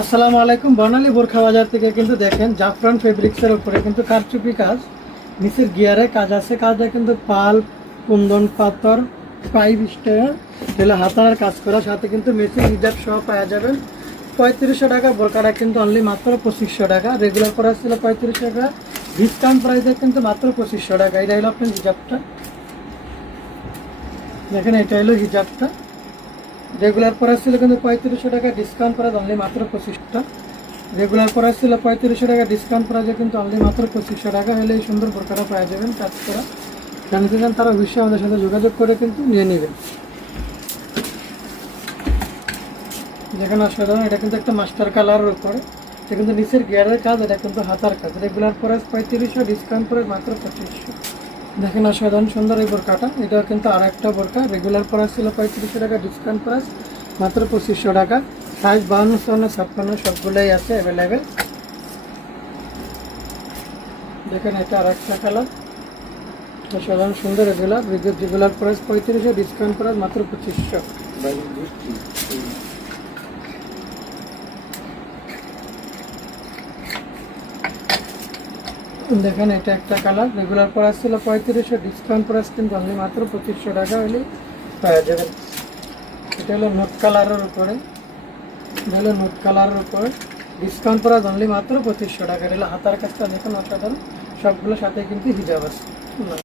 আসসালামু আলাইকুম। বর্ণালী বোরখা বাজার থেকে কিন্তু দেখেন জাফরান ফেব্রিক্সের উপরে কিন্তু কারচুপি কাজ, নিচের গিয়ারে কাজ আছে। কাজে কিন্তু পাল, কুন্দন পাথর, পাইপ স্টার এগুলো হাতার কাজ করা, সাথে কিন্তু মেশিন হিজাব সহ পাওয়া যাবেন। 3500 টাকা বোরকাটা কিন্তু অনলি মাত্র 2500 টাকা। রেগুলার প্রাইস ছিল 35 টাকা, ডিসকাউন্ট প্রাইসে কিন্তু মাত্র 2500 টাকা। এটা হলো আপনার হিজাবটা, দেখেন এটা হলো হিজাবটা। রেগুলার প্রাইস ছিল কিন্তু 3500 টাকা, ডিসকাউন্ট প্রাইস অনলি মাত্র 2500 টাকা। রেগুলার প্রাইস ছিল 3500 টাকা, ডিসকাউন্ট প্রাইসে কিন্তু অনলি মাত্র 2500 টাকা হলে এই সুন্দর বোরকাটা পাওয়া যাবেন কাজ করা। জানতে চান তারা অবশ্যই আমাদের সাথে যোগাযোগ করে কিন্তু নিয়ে নেবেন। যেখানে অসাধারণ, এটা কিন্তু একটা মাস্টার কালারের উপরে, এটা কিন্তু নিচের গিয়ারের কাজ, এটা কিন্তু হাতার কাজ। রেগুলার প্রাইস 3500, ডিসকাউন্ট প্রাইস মাত্র 2500। দেখেন অসাধারণ সুন্দর এই বোরকাটা, এটা কিন্তু আর একটা বোরকা। রেগুলার প্রাইস ছিল 3500 টাকা, ডিসকাউন্ট প্রাইস মাত্র 2500 টাকা। সাইজ 52, 54, 56 সবগুলোই আছে অ্যাভেলেবেল। দেখেন এটা আর একটা কালার, অসাধারণ সুন্দর। রেগুলার প্রাইস 3500, ডিসকাউন্ট প্রাইস মাত্র 2500। দেখেন এটা একটা কালার, রেগুলার প্রাইস ছিল 3500, ডিসকাউন্ট প্রাইস কিন্তু অনলি মাত্র 2500 টাকা হলেই পাওয়া যাবে। এটা হলো নোট কালারের উপরে, এটা হলো নোট কালারের উপরে, ডিসকাউন্ট প্রাইস অনলি মাত্র 2500 টাকা। এটা হলো হাতার কাজটা দেখুন অসাধারণ, সবগুলোর সাথে কিন্তু হিজাব আছে।